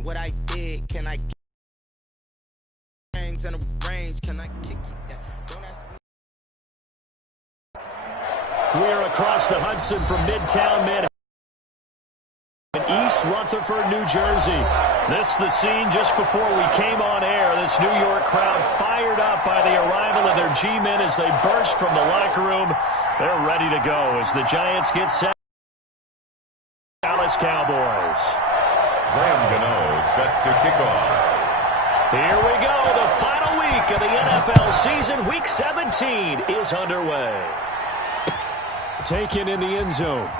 ain't what I did. Can I get rings in a range? Can I kick it? Don't ask me. We're across the Hudson from Midtown Manhattan in East Rutherford, New Jersey. This is the scene just before we came on air. This New York crowd fired up by the arrival of their G-men as they burst from the locker room. They're ready to go as the Giants get set. Dallas Cowboys. Graham Gano set to kick off. Here we go. The final week of the NFL season. Week 17 is underway. Taken in the end zone.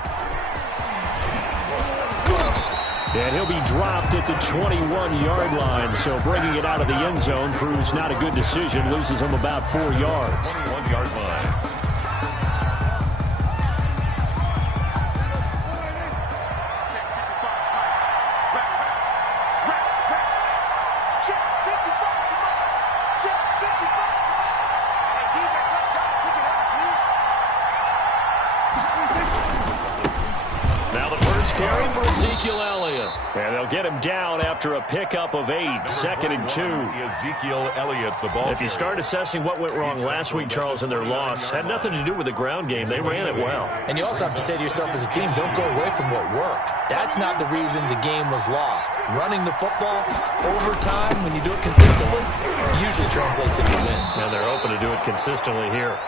And he'll be dropped at the 21-yard line. So bringing it out of the end zone proves not a good decision. Loses him about 4 yards. 21-yard line. Carry for Ezekiel Elliott. And they'll get him down after a pickup of 8, 2nd and 2. Ezekiel Elliott, the ball. If you start assessing what went wrong last week, Charles, in their loss, had nothing to do with the ground game. They ran it well. And you also have to say to yourself as a team, don't go away from what worked. That's not the reason the game was lost. Running the football over time, when you do it consistently, usually translates into wins. And they're open to do it consistently here.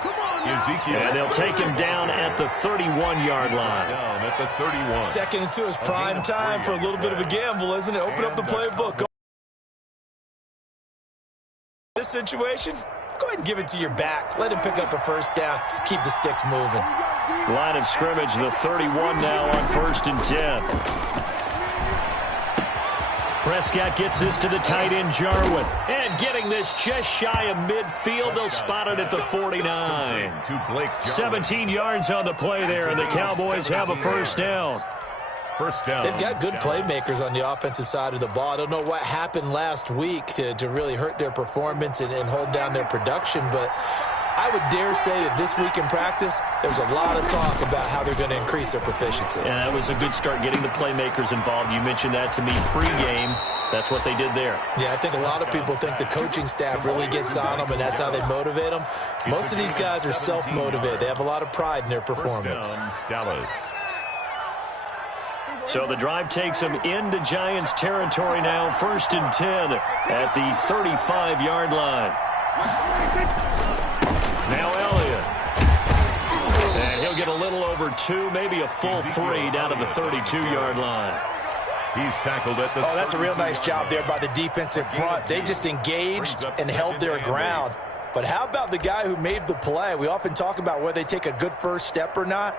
Ezekiel. And they'll take him down at the 31-yard line. Down at the 31. 2nd and 2 is prime time for a little bit of a gamble, isn't it? Open up the playbook. This situation, go ahead and give it to your back. Let him pick up a first down. Keep the sticks moving. Line of scrimmage, the 31 now on 1st and 10. Prescott gets this to the tight end, Jarwin. And getting this just shy of midfield. They'll spot it at the 49. 17 yards on the play there, and the Cowboys have a first down. First down. They've got good playmakers on the offensive side of the ball. I don't know what happened last week to really hurt their performance and hold down their production, but I would dare say that this week in practice, there's a lot of talk about how they're going to increase their proficiency. And that was a good start, getting the playmakers involved. You mentioned that to me pregame. That's what they did there. Yeah, I think a lot of people think the coaching staff really gets on them, and that's how they motivate them. Most of these guys are self-motivated. They have a lot of pride in their performance. Dallas. So the drive takes them into Giants territory now. 1st and 10 at the 35-yard line. Now Elliott. And he'll get a little over 2, maybe a full 3 down to the 32-yard line. He's tackled at the... Oh, that's a real nice job there by the defensive front. They just engaged and held their ground. But how about the guy who made the play? We often talk about whether they take a good first step or not.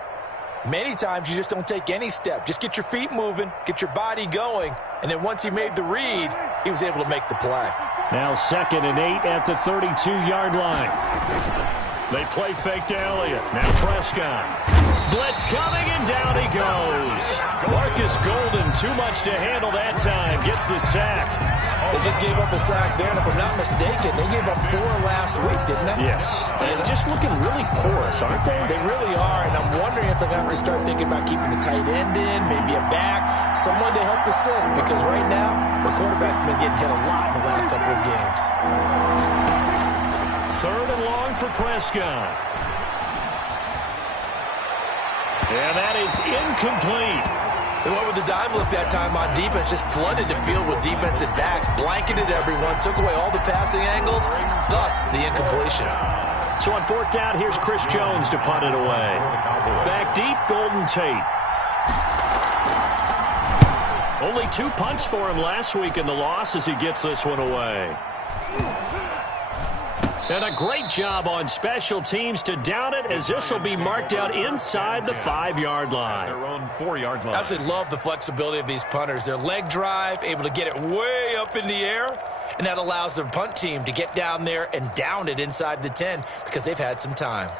Many times you just don't take any step. Just get your feet moving, get your body going, and then once he made the read, he was able to make the play. Now 2nd and 8 at the 32-yard line. They play fake to Elliott. Now Prescott. Blitz coming, and down he goes. Marcus Golden, too much to handle that time. Gets the sack. They just gave up a sack there, and if I'm not mistaken, they gave up 4 last week, didn't they? Yes. And just looking really porous, aren't they? They really are, and I'm wondering if they're going to have to start thinking about keeping the tight end in, maybe a back, someone to help assist, because right now, the quarterback's been getting hit a lot in the last couple of games. 3rd and long for Prescott. And that is incomplete. They went with the dime look that time on defense, just flooded the field with defensive backs, blanketed everyone, took away all the passing angles, thus the incompletion. So on 4th down, here's Chris Jones to punt it away. Back deep, Golden Tate. Only 2 punts for him last week in the loss as he gets this one away. And a great job on special teams to down it, as this will be marked out inside the 5-yard line. Their own 4-yard line. I absolutely love the flexibility of these punters. Their leg drive, able to get it way up in the air, and that allows their punt team to get down there and down it inside the 10 because they've had some time.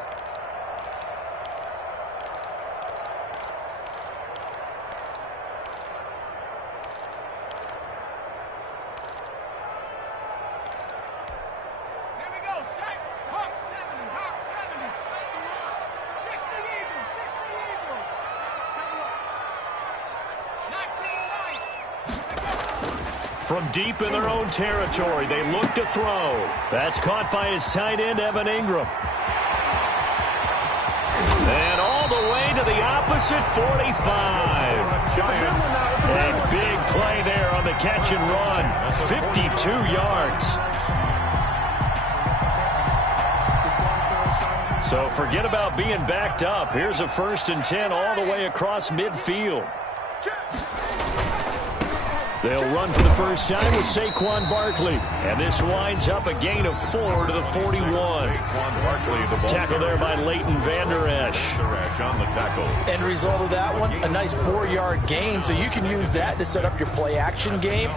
From deep in their own territory, they look to throw. That's caught by his tight end, Evan Ingram. And all the way to the opposite 45. A big play there on the catch and run. 52 yards. So forget about being backed up. Here's a 1st and 10 all the way across midfield. They'll run for the first time with Saquon Barkley. And this winds up a gain of 4 to the 41. Tackle there by Leighton Vander Esch. On the tackle. End result of that one, a nice 4-yard gain. So you can use that to set up your play-action game.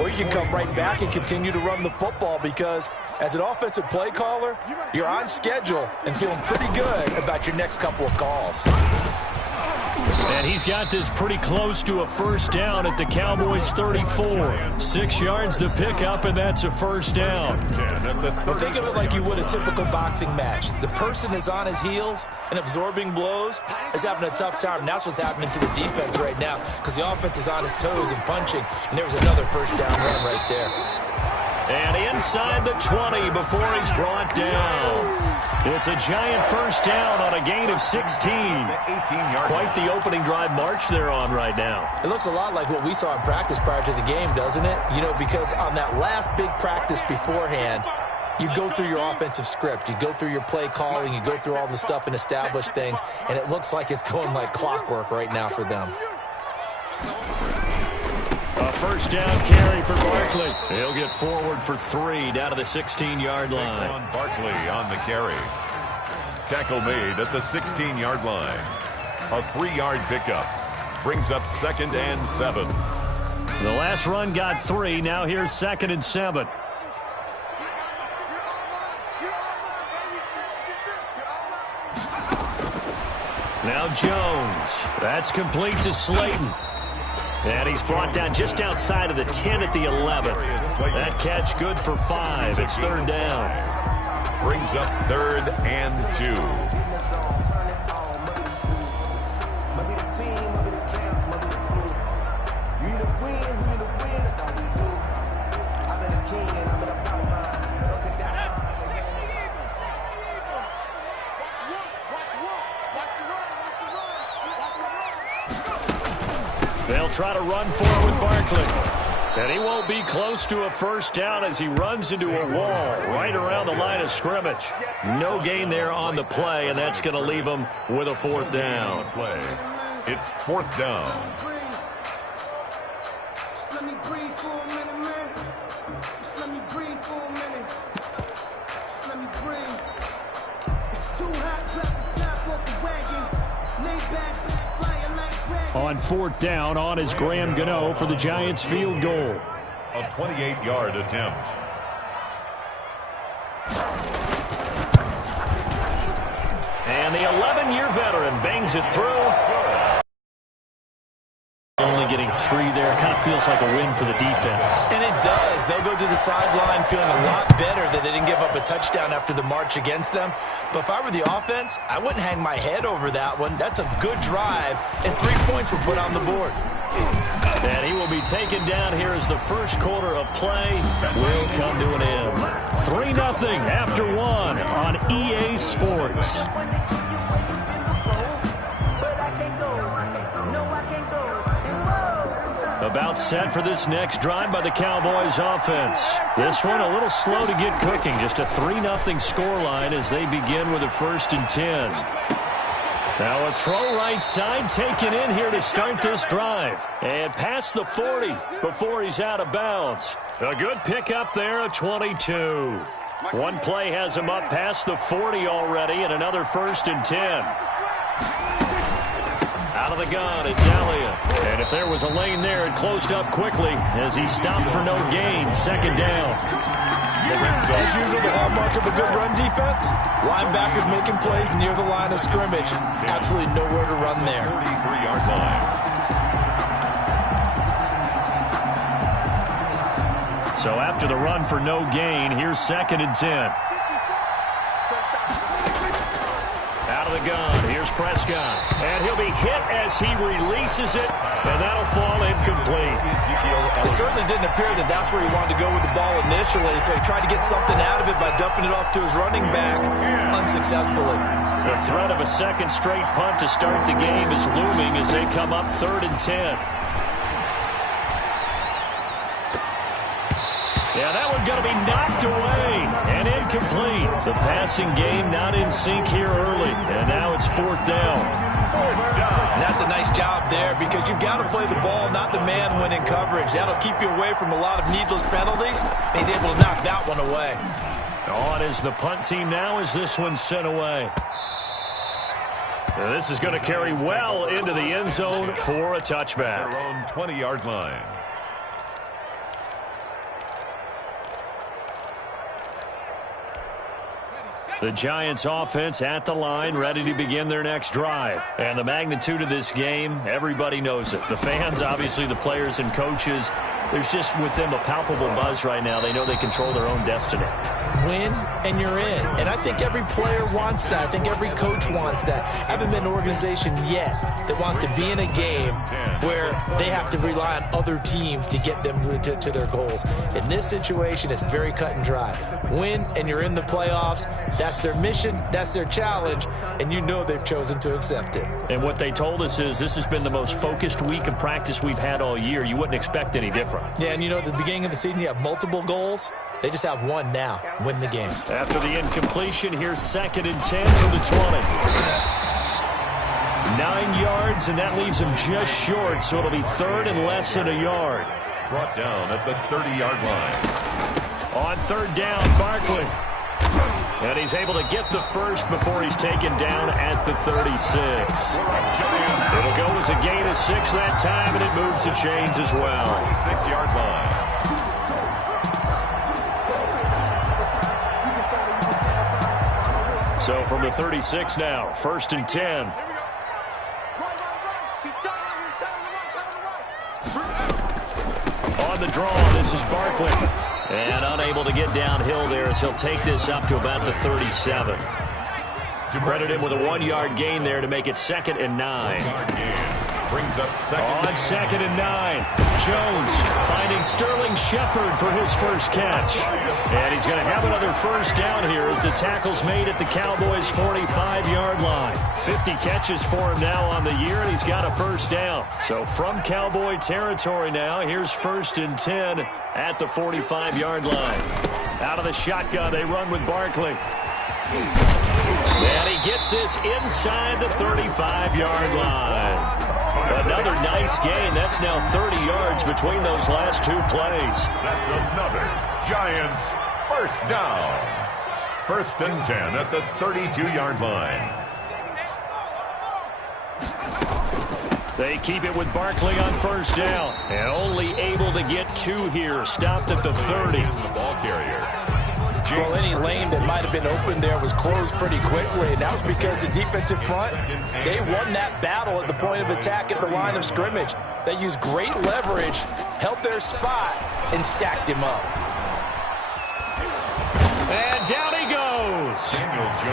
Or you can come right back and continue to run the football because as an offensive play caller, you're on schedule and feeling pretty good about your next couple of calls. And he's got this pretty close to a first down at the Cowboys' 34. 6 yards to pick up, and that's a first down. Well, think of it like you would a typical boxing match. The person is on his heels and absorbing blows is having a tough time. And that's what's happening to the defense right now because the offense is on his toes and punching. And there was another first down run right there. And inside the 20 before he's brought down. It's a giant first down on a gain of 16. Quite the opening drive march they're on right now. It looks a lot like what we saw in practice prior to the game, doesn't it? You know, because on that last big practice beforehand, you go through your offensive script. You go through your play calling. You go through all the stuff and establish things. And it looks like it's going like clockwork right now for them. A first down carry for Barkley. He'll get forward for 3 down to the 16-yard line. Barkley on the carry. Tackle made at the 16-yard line. A 3-yard pickup. Brings up 2nd and 7. The last run got 3. Now here's 2nd and 7. Now Jones. That's complete to Slayton. And he's brought down just outside of the 10 at the 11. That catch good for 5. It's 3rd down. Brings up 3rd and 2. They'll try to run for it with Barkley. And he won't be close to a first down as he runs into a wall right around the line of scrimmage. No gain there on the play, and that's going to leave him with a 4th down. It's 4th down. Let me breathe for a minute, man. Just let me breathe for a minute. Just let me breathe. It's too hot, drop the top off the wagon. Lay back, flying like dragon. On 4th down, on is Graham Gano for the Giants field goal. A 28-yard attempt. And the 11-year veteran bangs it through. Only getting 3 there kind of feels like a win for the defense. And it does. They'll go to the sideline feeling a lot better that they didn't give up a touchdown after the march against them. But if I were the offense, I wouldn't hang my head over that one. That's a good drive, and 3 points were put on the board. And he will be taken down here as the first quarter of play will come to an end. 3-0 after 1 on EA Sports. About set for this next drive by the Cowboys offense. This one a little slow to get cooking. Just a 3-0 scoreline as they begin with a 1st and 10. Now a throw right side taken in here to start this drive. And past the 40 before he's out of bounds. A good pickup there, a 22. One play has him up past the 40 already, and another 1st and 10. Out of the gun, it's Elliott. And if there was a lane there, it closed up quickly as he stopped for no gain. 2nd down. As usual, the hallmark of a good run defense, linebackers making plays near the line of scrimmage. Absolutely nowhere to run there. 43-yard line. So after the run for no gain, here's 2nd and 10. Out of the gun, here's Here's Prescott. And he'll be hit as he releases it, and that'll fall incomplete. It certainly didn't appear that that's where he wanted to go with the ball initially, so he tried to get something out of it by dumping it off to his running back unsuccessfully. The threat of a second straight punt to start the game is looming as they come up 3rd and 10. Yeah, that one's going to be knocked away and incomplete. The passing game not in sync here early, and now it's 4th down. And that's a nice job there because you've got to play the ball, not the man when in coverage. That'll keep you away from a lot of needless penalties. He's able to knock that one away. On is the punt team now as this one's sent away. Now this is going to carry well into the end zone for a touchback. Their own 20-yard line. The Giants offense at the line, ready to begin their next drive. And the magnitude of this game, everybody knows it. The fans, obviously the players and coaches, there's just with them a palpable buzz right now. They know they control their own destiny. Win and you're in. And I think every player wants that. I think every coach wants that. I haven't been an organization yet that wants to be in a game where they have to rely on other teams to get them to their goals. In this situation, it's very cut and dry. Win and you're in the playoffs. That's their mission. That's their challenge. And you know they've chosen to accept it. And what they told us is this has been the most focused week of practice we've had all year. You wouldn't expect any different. Yeah, and you know at the beginning of the season you have multiple goals. They just have one now. Win the game. After the incompletion, here's 2nd and 10 for the 20. 9 yards, and that leaves him just short, so it'll be 3rd and less than a yard. Brought down at the 30-yard line. On 3rd down, Barkley. And he's able to get the first before he's taken down at the 36. It'll go as a gain of 6 that time, and it moves the chains as well. 6-yard line. So from the 36 now, 1st and 10. On the draw, this is Barkley. And unable to get downhill there as he'll take this up to about the 37. Credit him with a 1-yard gain there to make it 2nd and 9. Brings up 2nd. On 2nd and 9. Jones finding Sterling Shepard for his first catch. And he's going to have another first down here as the tackle's made at the Cowboys' 45-yard line. 50 catches for him now on the year, and he's got a first down. So from Cowboy territory now, here's 1st and 10 at the 45-yard line. Out of the shotgun, they run with Barkley. And he gets this inside the 35-yard line. Another nice gain. That's now 30 yards between those last 2 plays. That's another Giants first down. 1st and 10 at the 32-yard line. They keep it with Barkley on 1st down. And only able to get 2 here. Stopped at the 30. The ball carrier. Well, any lane that might have been open there was closed pretty quickly, and that was because the defensive front, they won that battle at the point of attack at the line of scrimmage. They used great leverage, held their spot, and stacked him up. And down he goes.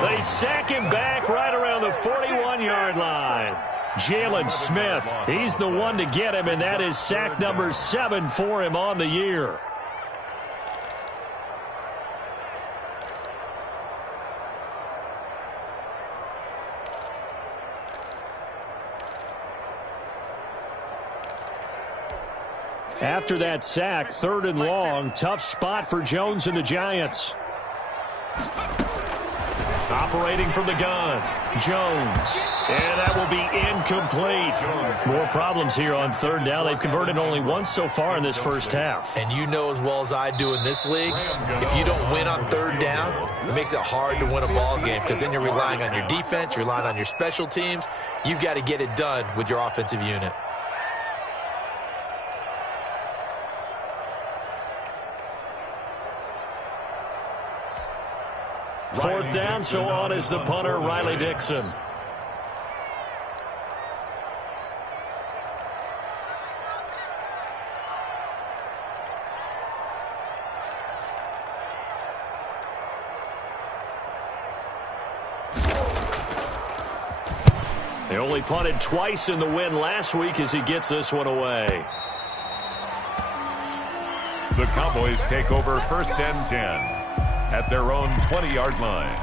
They sack him back right around the 41-yard line. Jalen Smith, he's the one to get him, and that is sack number 7 for him on the year. After that sack, 3rd and long, tough spot for Jones and the Giants. Operating from the gun, Jones. And that will be incomplete. More problems here on 3rd down. They've converted only once so far in this first half. And you know as well as I do in this league, if you don't win on 3rd down, it makes it hard to win a ball game because then you're relying on your defense, you're relying on your special teams. You've got to get it done with your offensive unit. 4th down, so on is the punter, Riley Dixon. They only punted twice in the win last week as he gets this one away. The Cowboys take over 1st and 10 at their own 20-yard line.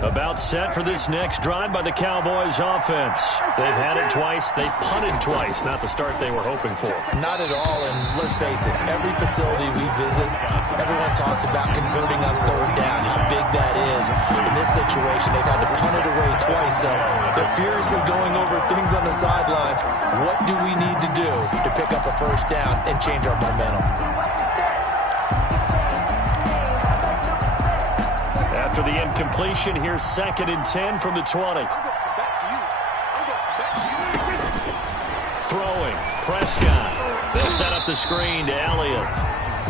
About set for this next drive by the Cowboys offense. They've had it twice. They've punted twice. Not the start they were hoping for. Not at all, and let's face it, every facility we visit, everyone talks about converting on 3rd down, how big that is. In this situation, they've had to punt it away twice, so they're furiously going over things on the sidelines. What do we need to do to pick up a 1st down and change our momentum? After the incompletion, here's 2nd and 10 from the 20. Throwing, Prescott. They'll set up the screen to Elliott.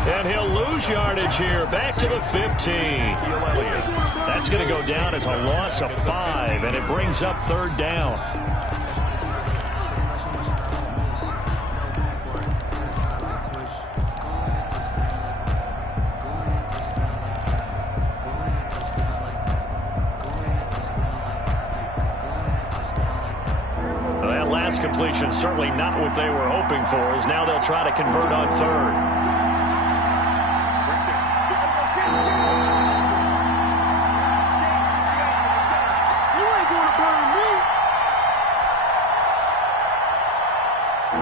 And he'll lose yardage here, back to the 15. That's going to go down as a loss of 5, and it brings up 3rd down. Completion certainly not what they were hoping for, as now they'll try to convert on 3rd.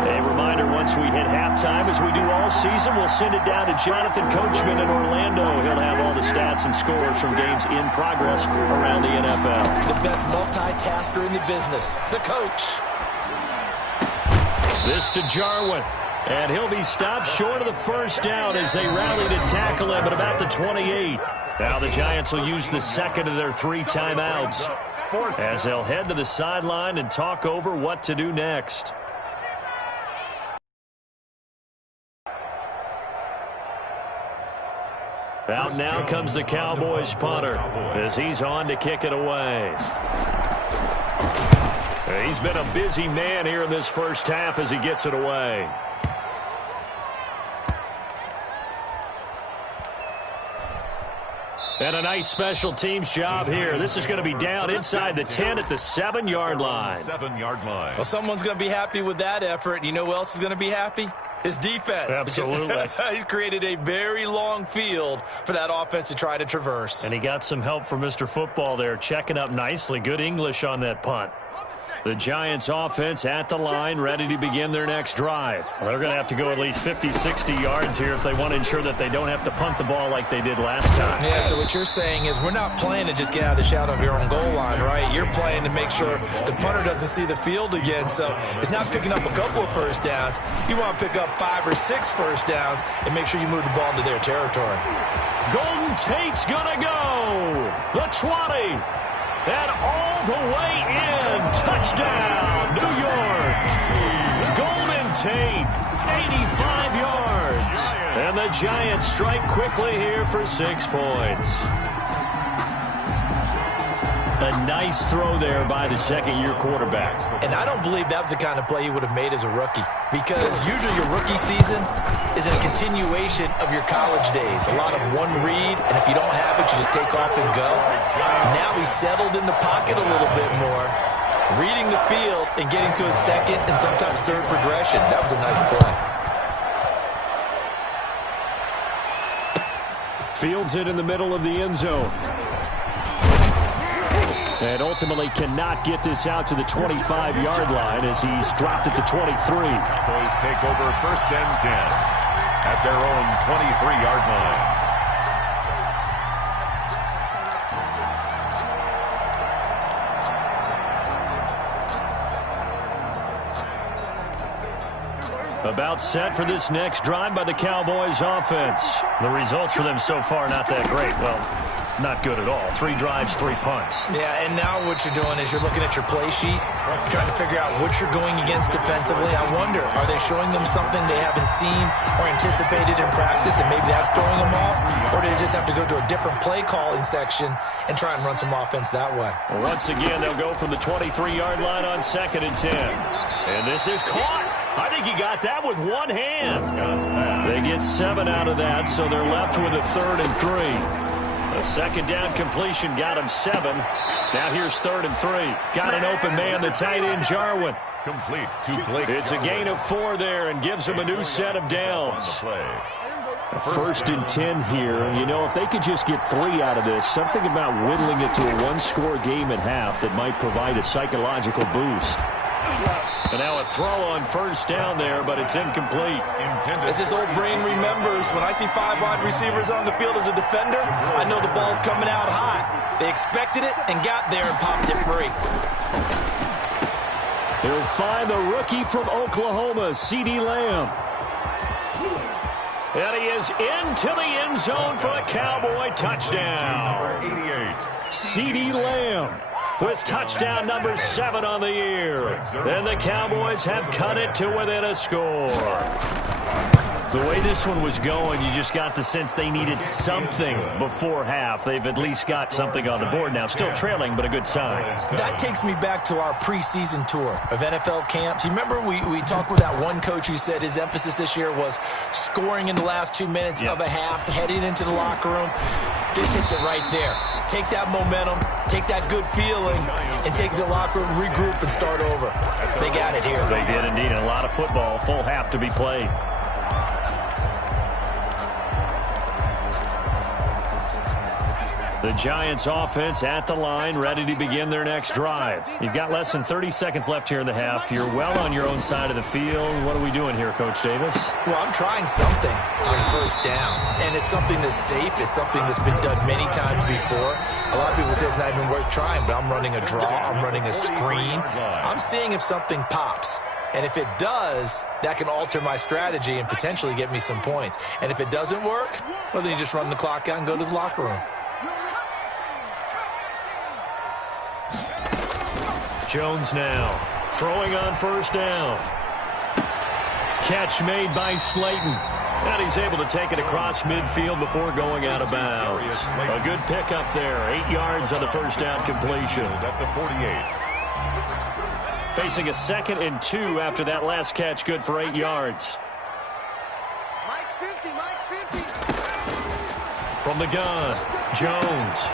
A reminder, once we hit halftime, as we do all season, we'll send it down to Jonathan Coachman in Orlando. He'll have all the stats and scores from games in progress around the NFL. The best multitasker in the business, the coach. This to Jarwin, and he'll be stopped short of the 1st down as they rally to tackle him at about the 28. Now the Giants will use the 2nd of their 3 timeouts as they'll head to the sideline and talk over what to do next. Out now comes the Cowboys punter as he's on to kick it away. He's been a busy man here in this 1st half as he gets it away. And a nice special teams job here. This is going to be down inside the 10 at the 7-yard line. 7-yard line. Well, someone's going to be happy with that effort. You know who else is going to be happy? His defense. Absolutely. He's created a very long field for that offense to try to traverse. And he got some help from Mr. Football there, checking up nicely. Good English on that punt. The Giants offense at the line, ready to begin their next drive. Well, they're going to have to go at least 50, 60 yards here if they want to ensure that they don't have to punt the ball like they did last time. Yeah, so what you're saying is we're not playing to just get out of the shadow of your own goal line, right? You're playing to make sure the punter doesn't see the field again. So it's not picking up a couple of 1st downs. You want to pick up 5 or 6 1st downs and make sure you move the ball into their territory. Golden Tate's going to go. The 20. And all the way in. Touchdown, New York. Golden Tate, 85 yards. And the Giants strike quickly here for 6 points. A nice throw there by the 2nd-year quarterback. And I don't believe that was the kind of play he would have made as a rookie, because usually your rookie season is a continuation of your college days. A lot of one read, and if you don't have it, you just take off and go. Now he's settled in the pocket a little bit more, reading the field and getting to a 2nd and sometimes 3rd progression. That was a nice play. Fields it in the middle of the end zone. And ultimately cannot get this out to the 25-yard line as he's dropped at the 23. Cowboys take over 1st and 10 at their own 23-yard line. About set for this next drive by the Cowboys offense. The results for them so far not that great. Well, not good at all. 3 drives, 3 punts. Yeah, and now what you're doing is you're looking at your play sheet, trying to figure out what you're going against defensively. I wonder, are they showing them something they haven't seen or anticipated in practice, and maybe that's throwing them off? Or do they just have to go to a different play calling section and try and run some offense that way? Well, once again, they'll go from the 23-yard line on 2nd and 10. And this is caught. I think he got that with one hand. They get 7 out of that, so they're left with a 3rd and 3. A 2nd down completion got him 7. Now here's 3rd and 3. Got an open man, the tight end, Jarwin. Complete to Blake. It's a gain of 4 there and gives him a new set of downs. A 1st and 10 here. And, you know, if they could just get 3 out of this, something about whittling it to a 1-score game at half that might provide a psychological boost. And now a throw on 1st down there, but it's incomplete. As this old brain remembers, when I see 5 wide receivers on the field as a defender, I know the ball's coming out high. They expected it and got there and popped it free. He'll find the rookie from Oklahoma, CeeDee Lamb. And he is into the end zone for a Cowboy touchdown. CeeDee Lamb with touchdown number 7 on the year. And the Cowboys have cut it to within a score. The way this one was going, you just got the sense they needed something before half. They've at least got something on the board now. Still trailing, but a good sign. That takes me back to our preseason tour of NFL camps. You remember we talked with that one coach who said his emphasis this year was scoring in the last 2 minutes of a half, heading into the locker room. This hits it right there. Take that momentum, take that good feeling, and take the locker room, regroup, and start over. They got it here. They did indeed. A lot of football, full half to be played. The Giants offense at the line, ready to begin their next drive. You've got less than 30 seconds left here in the half. You're well on your own side of the field. What are we doing here, Coach Davis? Well, I'm trying something on 1st down, and it's something that's safe. It's something that's been done many times before. A lot of people say it's not even worth trying, but I'm running a draw. I'm running a screen. I'm seeing if something pops. And if it does, that can alter my strategy and potentially get me some points. And if it doesn't work, well, then you just run the clock out and go to the locker room. Jones now throwing on 1st down. Catch made by Slayton. And he's able to take it across midfield before going out of bounds. A good pickup there. 8 yards on the 1st down completion. At the 48. Facing a 2nd and 2 after that last catch. Good for 8 yards. Mike's 50, Mike's 50. From the gun, Jones.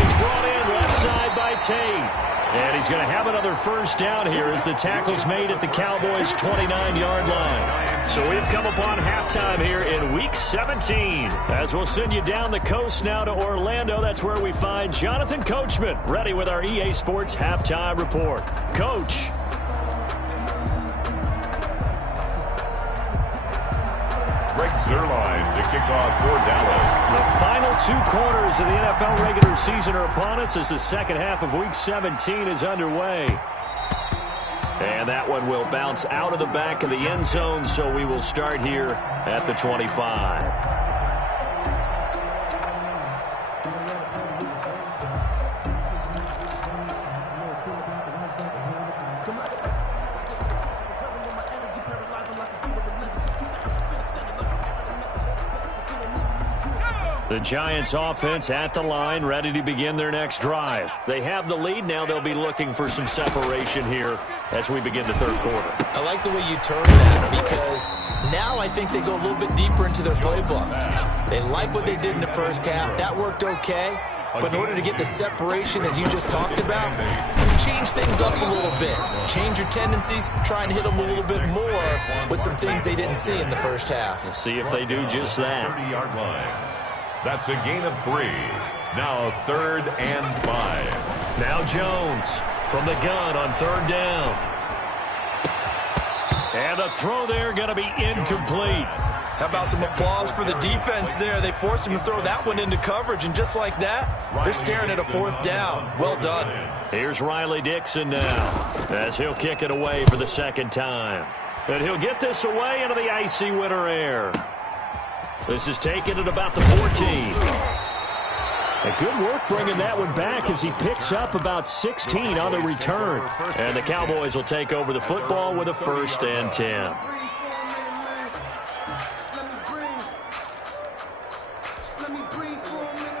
It's brought in left side by Tate. And he's going to have another 1st down here as the tackle's made at the Cowboys' 29-yard line. So we've come upon halftime here in Week 17. As we'll send you down the coast now to Orlando, that's where we find Jonathan Coachman, ready with our EA Sports Halftime Report. Coach. Greg Zuerlein to kick off for Dallas. The final 2 quarters of the NFL regular season are upon us as the second half of Week 17 is underway. And that one will bounce out of the back of the end zone, so we will start here at the 25. The Giants offense at the line, ready to begin their next drive. They have the lead. Now they'll be looking for some separation here as we begin the 3rd quarter. I like the way you turned that because now I think they go a little bit deeper into their playbook. They like what they did in the 1st half. That worked okay. But in order to get the separation that you just talked about, change things up a little bit. Change your tendencies. Try and hit them a little bit more with some things they didn't see in the 1st half. We'll see if they do just that. 30-yard line. That's a gain of 3. Now 3rd and 5. Now Jones from the gun on 3rd down. And the throw there going to be incomplete. How about some applause for the defense there? They forced him to throw that one into coverage, and just like that, they're staring at a 4th down. Well done. Here's Riley Dixon now as he'll kick it away for the 2nd time. And he'll get this away into the icy winter air. This is taken at about the 14. And good work bringing that one back as he picks up about 16 on the return. And the Cowboys will take over the football with a 1st and 10.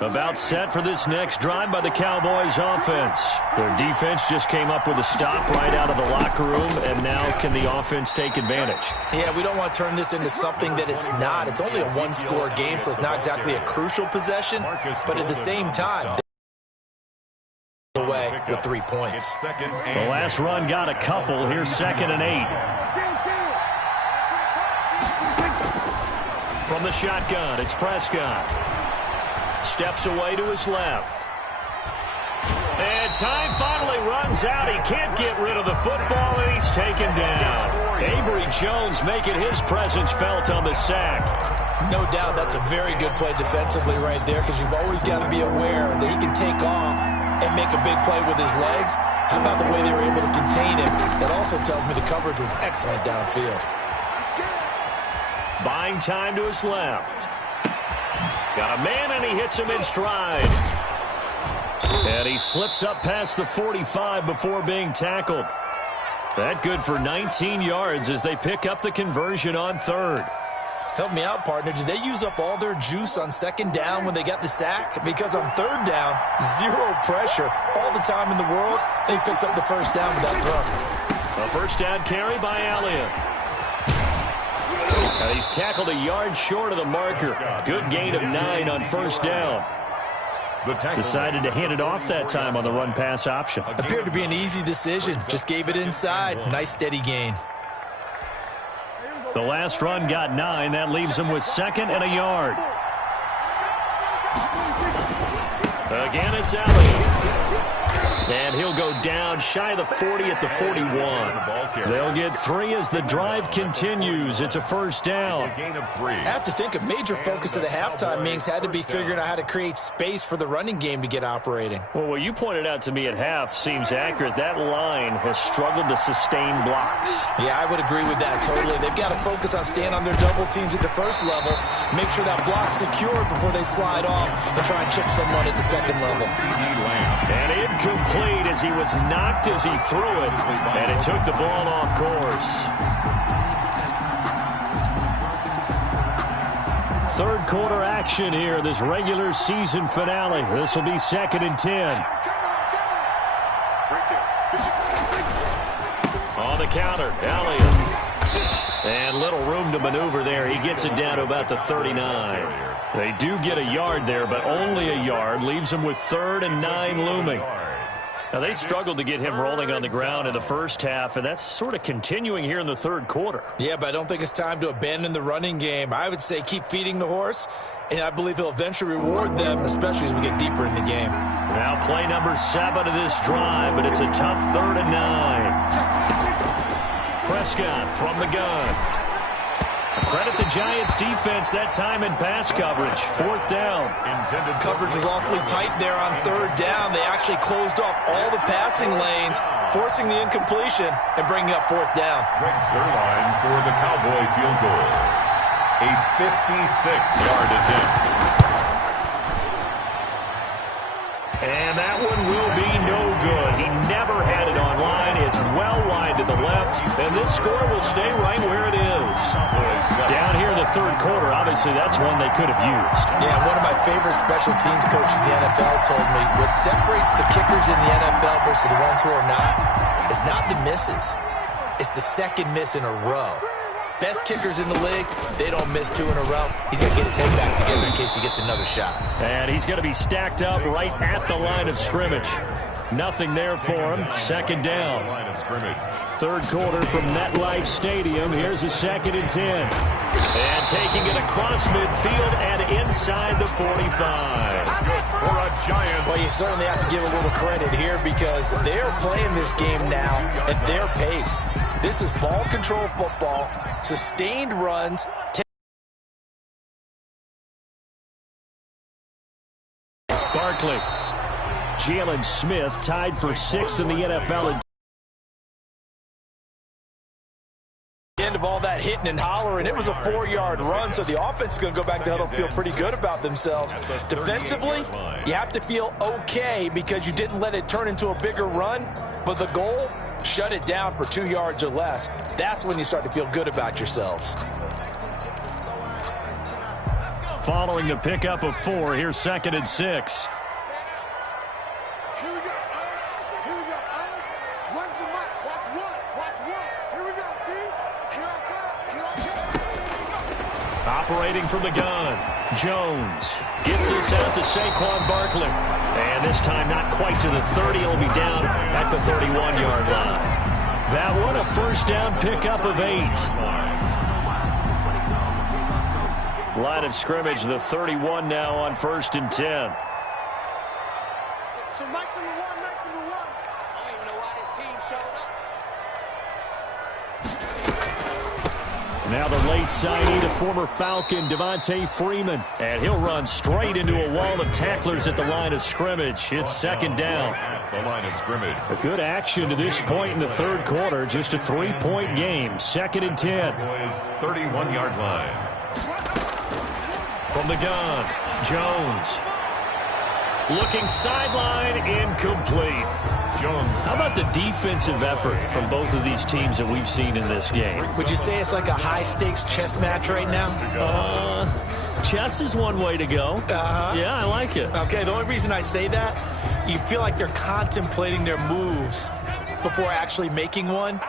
About set for this next drive by the Cowboys offense. Their defense just came up with a stop right out of the locker room, and now can the offense take advantage? Yeah, we don't want to turn this into something that it's not. It's only a one-score game, so it's not exactly a crucial possession, but at the same time, away with 3 points. The last run got a couple. Here's 2nd and 8. From the shotgun, it's Prescott. Steps away to his left. And time finally runs out. He can't get rid of the football, and he's taken down. Avery Jones making his presence felt on the sack. No doubt that's a very good play defensively right there, because you've always got to be aware that he can take off and make a big play with his legs. How about the way they were able to contain him? That also tells me the coverage was excellent downfield. Buying time to his left. Got a man, and he hits him in stride. And he slips up past the 45 before being tackled. That good for 19 yards as they pick up the conversion on 3rd. Help me out, partner. Did they use up all their juice on 2nd down when they got the sack? Because on 3rd down, 0 pressure, all the time in the world, and he picks up the 1st down with that throw. A 1st down carry by Elliott. And he's tackled a yard short of the marker. Good gain of 9 on 1st down. Decided to hand it off that time on the run-pass option. Appeared to be an easy decision. Just gave it inside. Nice steady gain. The last run got 9. That leaves him with 2nd and a yard. Again, it's Elliott. And he'll go down shy of the 40 at the 41. They'll get 3 as the drive continues. It's a 1st down. I have to think a major focus of the halftime meetings had to be figuring out how to create space for the running game to get operating. Well, what you pointed out to me at half seems accurate. That line has struggled to sustain blocks. Yeah, I would agree with that totally. They've got to focus on staying on their double teams at the 1st level, make sure that block's secured before they slide off and try and chip someone at the 2nd level. And incomplete as he was knocked as he threw it, and it took the ball off course. 3rd quarter action here, this regular season finale. This will be 2nd and 10. On the counter, Elliott. And little room to maneuver there. He gets it down to about the 39. They do get a yard there, but only a yard. Leaves them with 3rd and 9 looming. Now, they struggled to get him rolling on the ground in the 1st half, and that's sort of continuing here in the 3rd quarter. Yeah, but I don't think it's time to abandon the running game. I would say keep feeding the horse, and I believe he'll eventually reward them, especially as we get deeper in the game. Now play number 7 of this drive, but it's a tough 3rd and 9. Prescott from the gun. Credit the Giants defense that time in pass coverage. 4th down. Coverage was awfully tight there on 3rd down. They actually closed off all the passing lanes, forcing the incompletion and bringing up 4th down. Greg Zuerlein for the Cowboy field goal. A 56-yard attempt. And that one will be no good. He never had it on line. It's well wide to the left, and this score will stay right where it is. Down here in the 3rd quarter, obviously that's one they could have used. Yeah, one of my favorite special teams coaches in the NFL told me what separates the kickers in the NFL versus the ones who are not is not the misses. It's the 2nd miss in a row. Best kickers in the league, they don't miss 2 in a row. He's got to get his head back together in case he gets another shot. And he's going to be stacked up right at the line of scrimmage. Nothing there for him. 2nd down. 3rd quarter from MetLife Stadium. Here's a 2nd and 10. And taking it across midfield and inside the 45. For a Giant. Well, you certainly have to give a little credit here because they're playing this game now at their pace. This is ball control football, sustained runs. Barkley. Jalen Smith tied for 6th in the NFL in end of all that hitting and hollering, it was a 4-yard run, so the offense is going to go back to the huddle and feel pretty good about themselves. Defensively, you have to feel okay because you didn't let it turn into a bigger run, but the goal, shut it down for 2 yards or less. That's when you start to feel good about yourselves. Following the pickup of 4, here's 2nd and 6. Operating from the gun, Jones gets this out to Saquon Barkley. And this time not quite to the 30. He'll be down at the 31-yard line. That one a first down pickup of 8. Line of scrimmage, the 31 now on 1st and 10. So nice number one. I don't even know why this team showed up. Now the late signee, the former Falcon, Devontae Freeman. And he'll run straight into a wall of tacklers at the line of scrimmage. It's 2nd down. The line of scrimmage. A good action to this point in the 3rd quarter. Just a 3-point game. 2nd and 10. Boys, 31-yard line. From the gun, Jones. Looking sideline, incomplete. Jones. How about the defensive effort from both of these teams that we've seen in this game? Would you say it's like a high-stakes chess match right now? Chess is one way to go. Yeah, I like it. Okay, the only reason I say that, you feel like they're contemplating their moves before actually making one,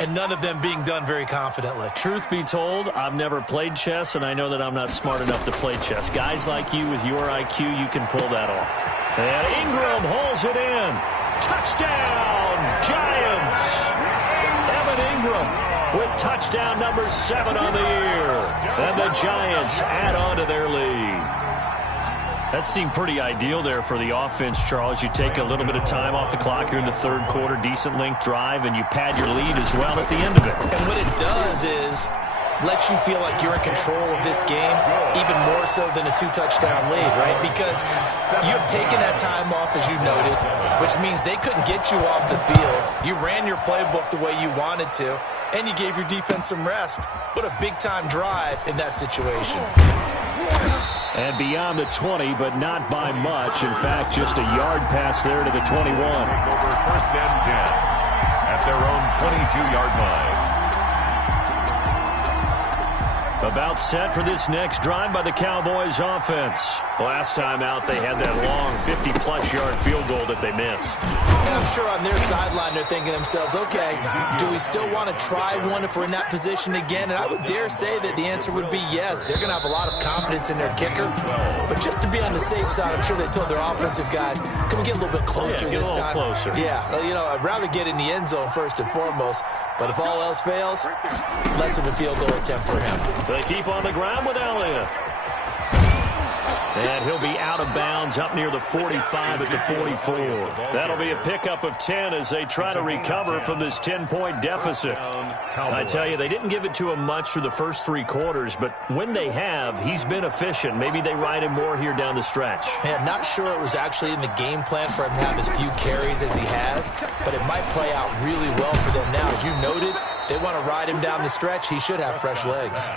and none of them being done very confidently. Truth be told, I've never played chess, and I know that I'm not smart enough to play chess. Guys like you with your IQ, you can pull that off. And Ingram hauls it in. Touchdown, Giants! Evan Ingram with touchdown number 7 on the year. And the Giants add on to their lead. That seemed pretty ideal there for the offense, Charles. You take a little bit of time off the clock here in the 3rd quarter, decent length drive, and you pad your lead as well at the end of it. And what it does is let you feel like you're in control of this game, even more so than a 2-touchdown lead, right? Because you've taken that time off, as you noted, which means they couldn't get you off the field. You ran your playbook the way you wanted to, and you gave your defense some rest. What a big-time drive in that situation. And beyond the 20, but not by much. In fact, just a yard pass there to the 21. Over 1st and 10 at their own 22-yard line. About set for this next drive by the Cowboys offense. Last time out, they had that long 50-plus yard field goal that they missed. And I'm sure on their sideline, they're thinking to themselves, okay, do we still want to try one if we're in that position again? And I would dare say that the answer would be yes. They're going to have a lot of confidence in their kicker. But just to be on the safe side, I'm sure they told their offensive guys, can we get a little bit closer this time? Closer. Yeah, you know, I'd rather get in the end zone first and foremost. But if all else fails, less of a field goal attempt for him. They keep on the ground with Elliott. And he'll be out of bounds up near the 45 at the 44. That'll be a pickup of 10 as they try to recover from this 10-point deficit. I tell you, they didn't give it to him much through the first 3 quarters, but when they have, he's been efficient. Maybe they ride him more here down the stretch. Man, not sure it was actually in the game plan for him to have as few carries as he has, but it might play out really well for them now. As you noted, they want to ride him down the stretch. He should have fresh legs.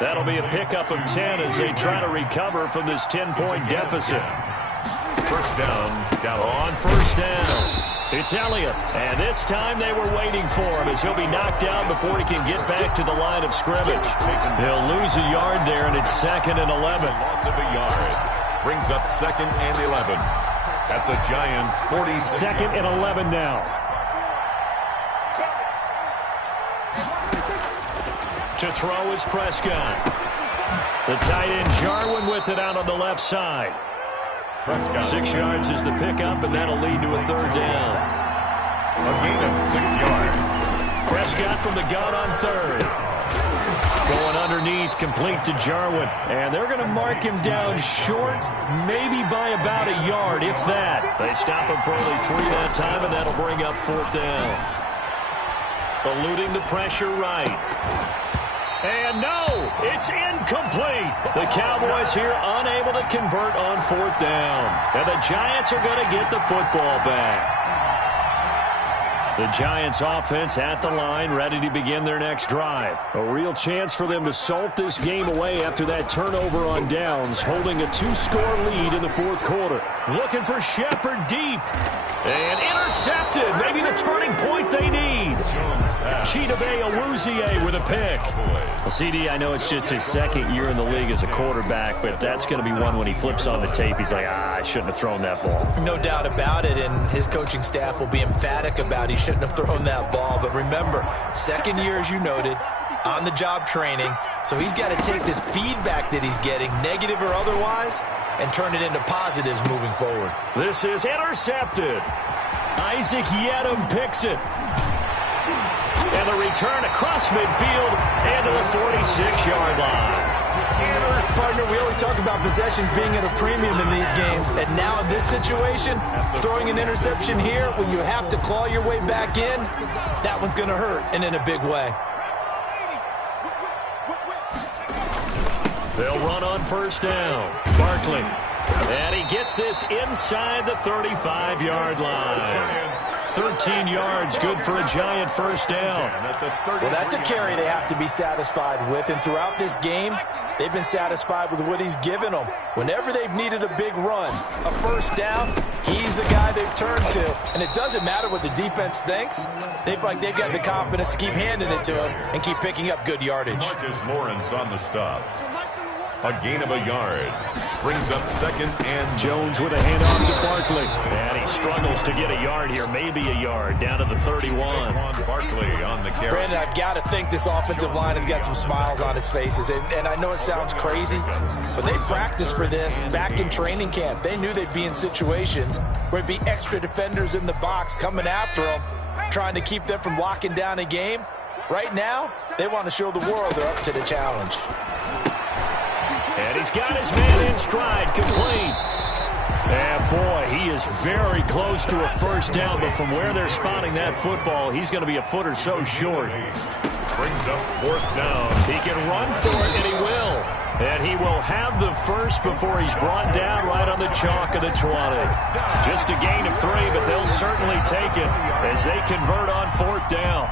That'll be a pickup of 10 as they try to recover from this 10-point deficit. First down, Dallas. On first down, it's Elliott. And this time they were waiting for him as he'll be knocked down before he can get back to the line of scrimmage. He'll lose a yard there, and it's 2nd and 11. Loss of a yard brings up 2nd and 11 at the Giants' 46. 2nd and 11 now. To throw is Prescott. The tight end Jarwin with it out on the left side. Prescott. 6 yards is the pickup, and that'll lead to a 3rd down. A gain of 6 yards. Prescott from the gun on 3rd. Going underneath, complete to Jarwin. And they're going to mark him down short, maybe by about a yard, if that. They stop him for only 3 that time, and that'll bring up 4th down. Eluding the pressure right. And no, it's incomplete. The Cowboys here unable to convert on 4th down. And the Giants are going to get the football back. The Giants offense at the line, ready to begin their next drive. A real chance for them to salt this game away after that turnover on downs, holding a 2-score lead in the fourth quarter. Looking for Shepard deep. And intercepted. Maybe the turning point they need. Chidobe Awuzie with a pick. Well, CD, I know it's just his second year in the league as a quarterback, but that's going to be one when he flips on the tape. He's like, I shouldn't have thrown that ball. No doubt about it, and his coaching staff will be emphatic about he shouldn't have thrown that ball. But remember, second year, as you noted, on-the-job training, so he's got to take this feedback that he's getting, negative or otherwise, and turn it into positives moving forward. This is intercepted. Isaac Yedem picks it. And the return across midfield and to the 46-yard line. Partner, we always talk about possessions being at a premium in these games, and now in this situation, throwing an interception here when you have to claw your way back in, that one's going to hurt, and in a big way. They'll run on first down. Barkley. And he gets this inside the 35-yard line. 13 yards, good for a Giant first down. Well, that's a carry they have to be satisfied with, and throughout this game, they've been satisfied with what he's given them. Whenever they've needed a big run, a first down, he's the guy they've turned to. And it doesn't matter what the defense thinks. They've got the confidence to keep handing it to him and keep picking up good yardage. Marcus Lawrence on the stop. A gain of a yard. Brings up second and Jones with a handoff to Barkley. And he struggles to get a yard here, maybe a yard, down to the 31. Barkley on the carry. Brandon, I've got to think this offensive line has got some smiles on its faces. And I know it sounds crazy, but they practiced for this back in training camp. They knew they'd be in situations where it'd be extra defenders in the box coming after them, trying to keep them from locking down a game. Right now, they want to show the world they're up to the challenge. And he's got his man in stride, complete. And boy, he is very close to a first down, but from where they're spotting that football, he's going to be a foot or so short. Brings up fourth down. He can run for it, and he will. And he will have the first before he's brought down right on the chalk of the 20. Just a gain of 3, but they'll certainly take it as they convert on fourth down.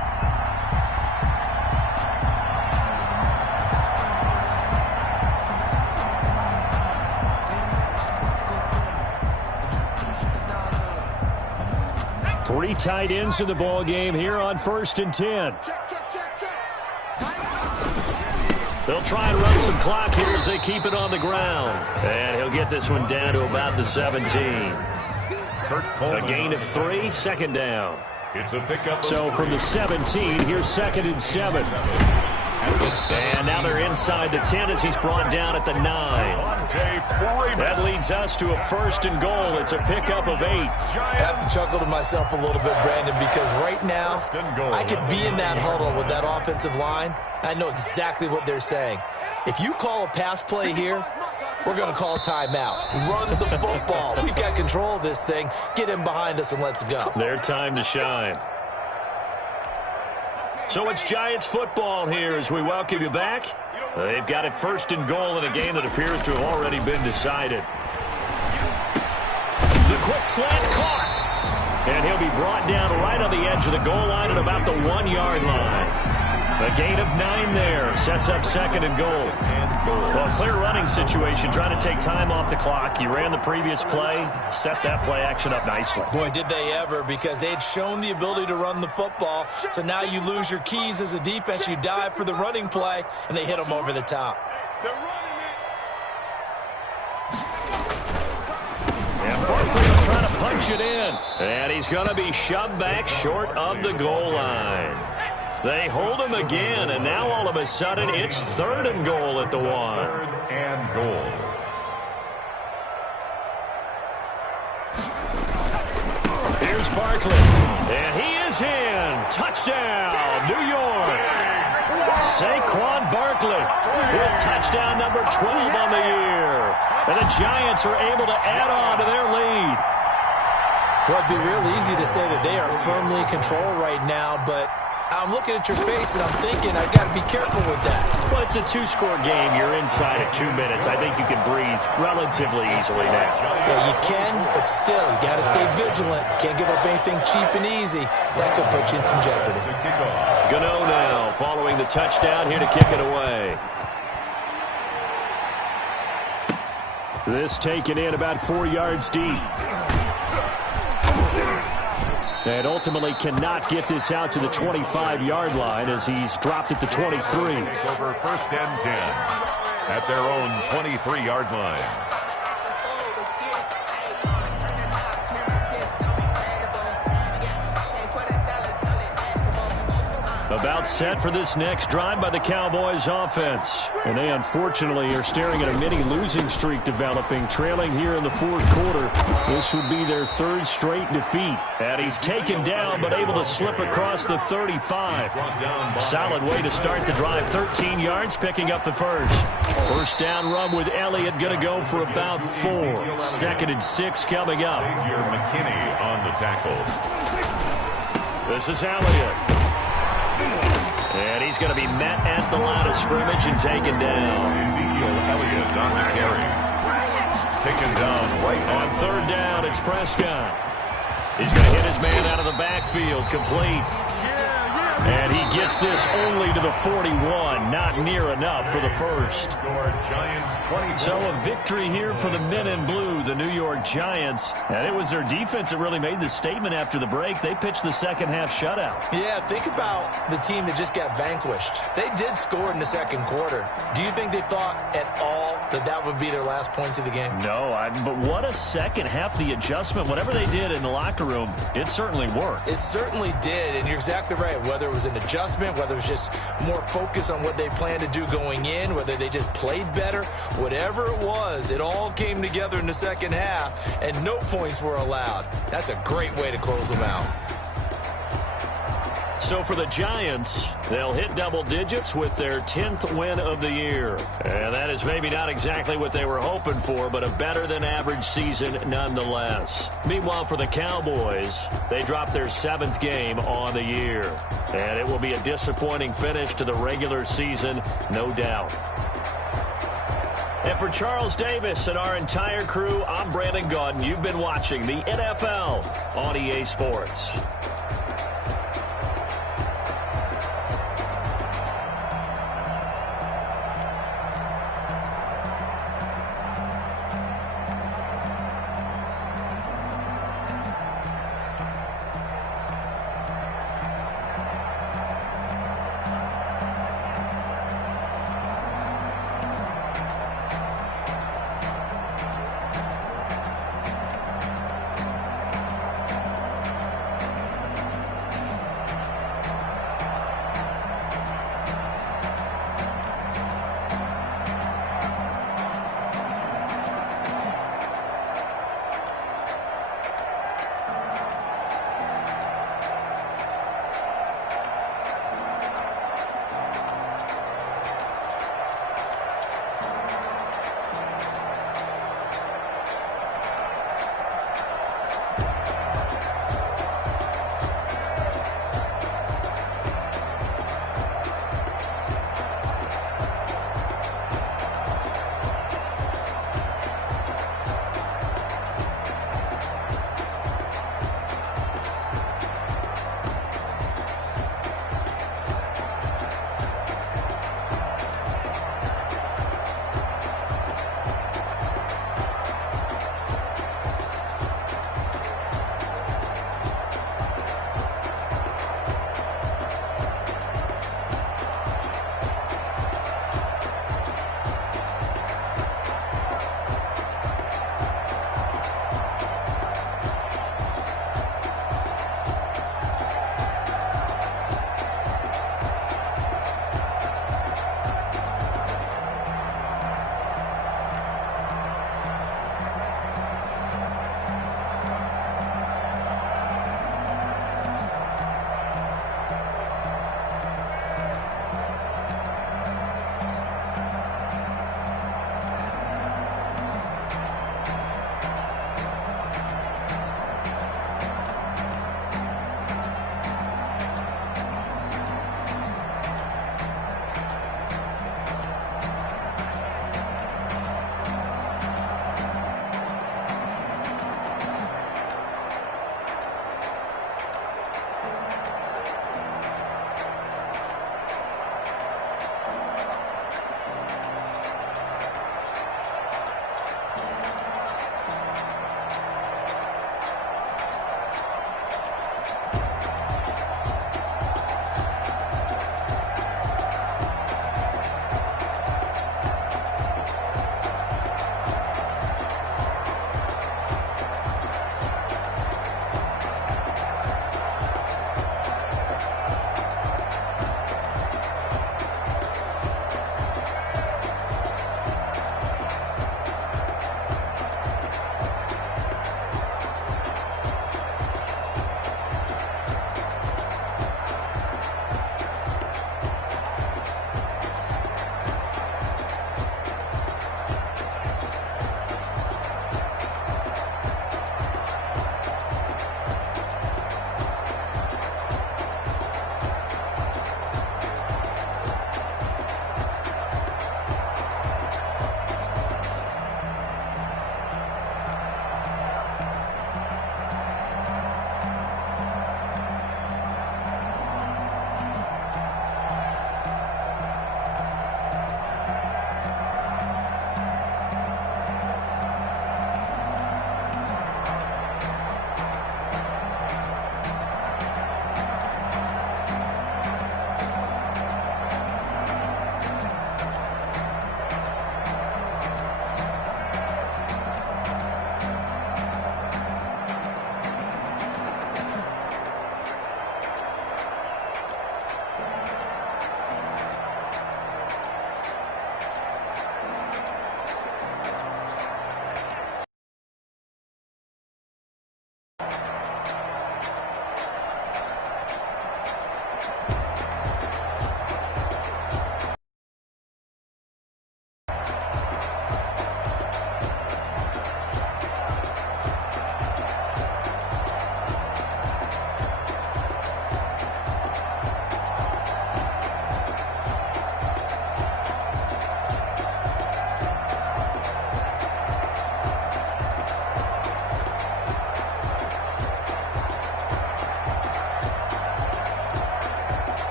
Three tight ends in the ball game here on 1st and 10. They'll try and run some clock here as they keep it on the ground. And he'll get this one down to about the 17. A gain of 3, second down. It's a pickup. So from the 17, here's 2nd and 7. And now they're inside the 10 as he's brought down at the 9. That leads us to a 1st and goal. It's a pickup of 8. I have to chuckle to myself a little bit, Brandon, because right now I could be in that huddle with that offensive line. I know exactly what they're saying. If you call a pass play here, we're going to call a timeout. Run the football. We've got control of this thing. Get in behind us and let's go. Their time to shine. So it's Giants football here as we welcome you back. They've got it 1st and goal in a game that appears to have already been decided. The quick slant caught. And he'll be brought down right on the edge of the goal line at about the 1-yard line. A gain of 9 there. Sets up 2nd and goal. Well, clear running situation, trying to take time off the clock. He ran the previous play, set that play action up nicely. Boy, did they ever, because they had shown the ability to run the football. So now you lose your keys as a defense. You dive for the running play, and they hit them over the top. And Barkley will try to punch it in. And he's going to be shoved back short of the goal line. They hold him again, and now all of a sudden it's 3rd and goal at the 1. 3rd and goal. Here's Barkley, and he is in. Touchdown, New York. Saquon Barkley with touchdown number 12 on the year. And the Giants are able to add on to their lead. Well, it'd be real easy to say that they are firmly in control right now, but I'm looking at your face, and I'm thinking I've got to be careful with that. Well, it's a two-score game. You're inside at 2 minutes. I think you can breathe relatively easily now. Yeah, you can, but still, you got to stay vigilant. Can't give up anything cheap and easy. That could put you in some jeopardy. Gano now following the touchdown here to kick it away. This taken in about 4 yards deep. And ultimately cannot get this out to the 25-yard line as he's dropped at the 23. Over 1st and 10 at their own 23-yard line. About set for this next drive by the Cowboys offense. And they unfortunately are staring at a mini losing streak developing, trailing here in the 4th quarter. This would be their 3rd straight defeat. And he's taken down but able to slip across the 35. Solid way to start the drive. 13 yards, picking up the first. First down run with Elliott, going to go for about 4. 2nd and 6 coming up. McKinney on the tackle. This is Elliott. And he's going to be met at the line of scrimmage and taken down. Ezekiel Elliott on the carry. Taken down right on 3rd down. It's Prescott. He's going to hit his man out of the backfield, complete. And he gets this only to the 41, not near enough for the first. So a victory here for the men in blue, the New York Giants. And it was their defense that really made the statement after the break. They pitched the second-half shutout. Yeah, think about the team that just got vanquished. They did score in the 2nd quarter. Do you think they thought at all that that would be their last points of the game? No, but what a second half, the adjustment, whatever they did in the locker room, it certainly worked. It certainly did, and you're exactly right. Whether it was an adjustment, whether it was just more focus on what they planned to do going in, whether they just played better, whatever it was, it all came together in the 2nd half, and no points were allowed. That's a great way to close them out. So for the Giants, they'll hit double digits with their 10th win of the year. And that is maybe not exactly what they were hoping for, but a better-than-average season nonetheless. Meanwhile, for the Cowboys, they dropped their 7th game on the year. And it will be a disappointing finish to the regular season, no doubt. And for Charles Davis and our entire crew, I'm Brandon Gaudin. You've been watching the NFL on EA Sports.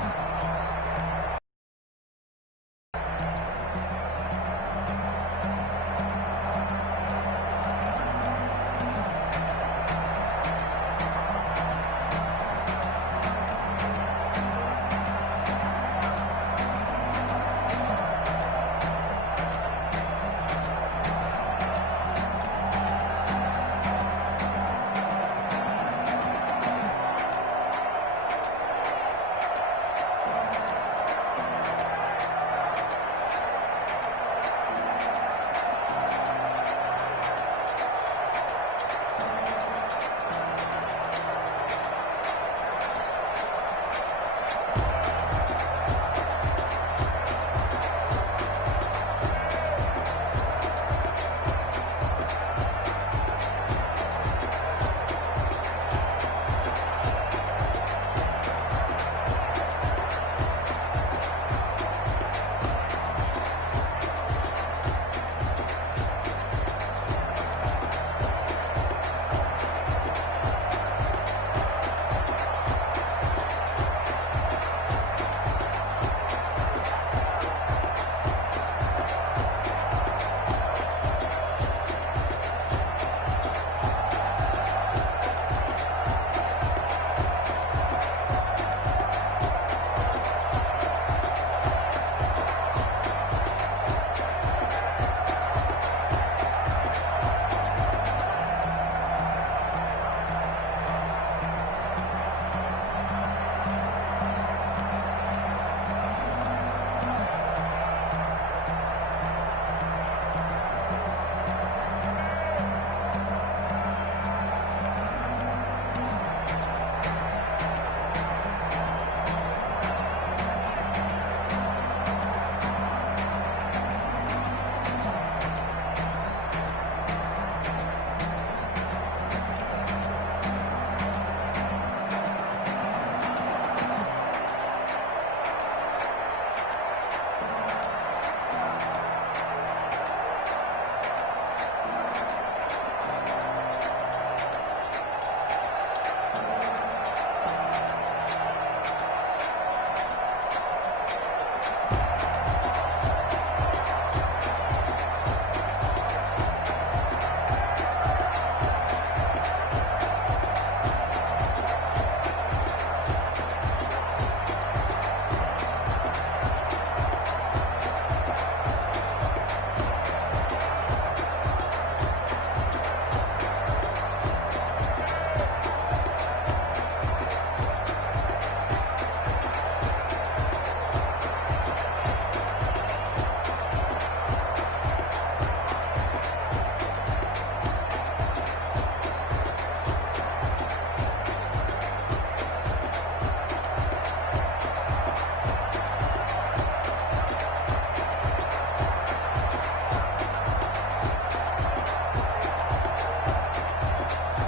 Bye.